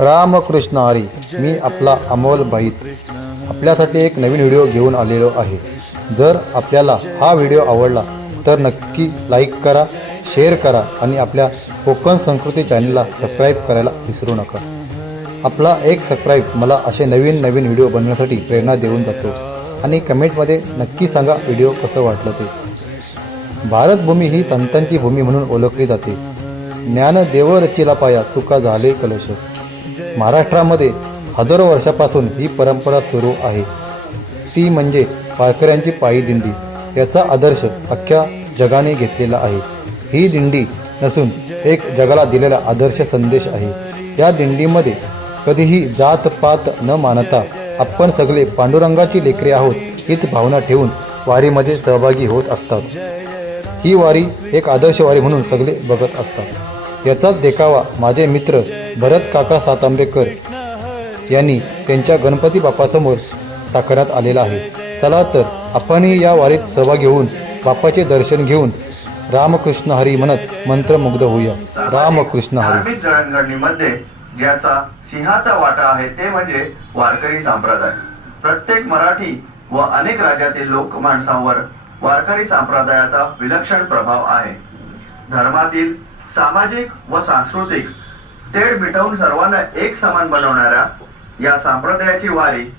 रामकृष्ण हरी मी आपला अमोल भाईत. आपल्यासाठी एक नवीन व्हिडिओ घेऊन आलेलो आहे. जर आपल्याला हा व्हिडिओ आवडला तर नक्की लाईक करा शेअर करा आणि आपल्या कोकण संस्कृती चॅनलला सबस्क्राईब करायला विसरू नका. आपला एक सबस्क्राईब मला असे नवीन नवीन व्हिडिओ बनवण्यासाठी प्रेरणा देऊन जातो आणि कमेंटमध्ये नक्की सांगा व्हिडिओ कसं वाटलं ते. भारतभूमी ही संतांची भूमी म्हणून ओळखली जाते. ज्ञान देव रचिला पाया तुका झाले कलश. महाराष्ट्रामध्ये हजारो वर्षापासून ही परंपरा सुरू आहे. ती म्हणजे वारकऱ्यांची पायी दिंडी. याचा आदर्श अख्ख्या जगाने घेतलेला आहे. ही दिंडी नसून एक जगाला दिलेला आदर्श संदेश आहे. या दिंडीमध्ये कधीही जात पात न मानता आपण सगळे पांडुरंगाची लेकरे आहोत हीच भावना ठेवून वारीमध्ये सहभागी होत असतात. ही वारी एक आदर्श वारी म्हणून सगळे बघत असतात. याचाच देखावा माझे मित्र भरत काका सातांबेकर यांनी त्यांच्या गणपती बाप्पासमोर साकारण्यात आलेला आहे. चला तर आपणही या वारीत सहभाग घेऊन बाप्पाचे दर्शन घेऊन रामकृष्ण हरी म्हणत मंत्रमुग्ध होऊया. रामकृष्ण हरी. जळणघडणीमध्ये ज्याचा सिंहाचा वाटा आहे ते म्हणजे वारकरी संप्रदाय. प्रत्येक मराठी व अनेक राज्यातील लोक माणसांवर वारकरी संप्रदायाचा विलक्षण प्रभाव आहे. धर्मातील सामाजिक व सांस्कृतिक तेढ मिटवून सर्वांना एक समान बनवणाऱ्या या संप्रदायाची वारी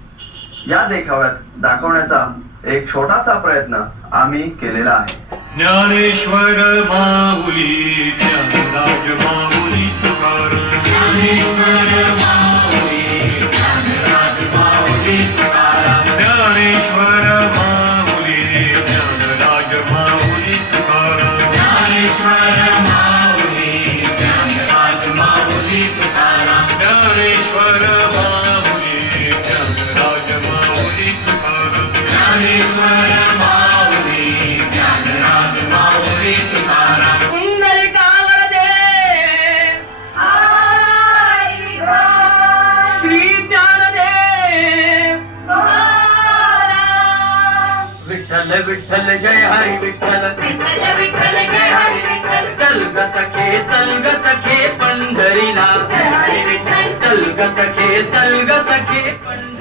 या देखाव्यात दाखवण्याचा एक छोटासा प्रयत्न आम्ही केलेला आहे. ज्ञानेश्वर माऊली విఠల విఠల జయ హరి విఠల. విఠల విఠల జయ హరి విఠల. కల్గత కే తల్గత కే పండరినా హరి విఠల. కల్గత కే తల్గత కే పండరినా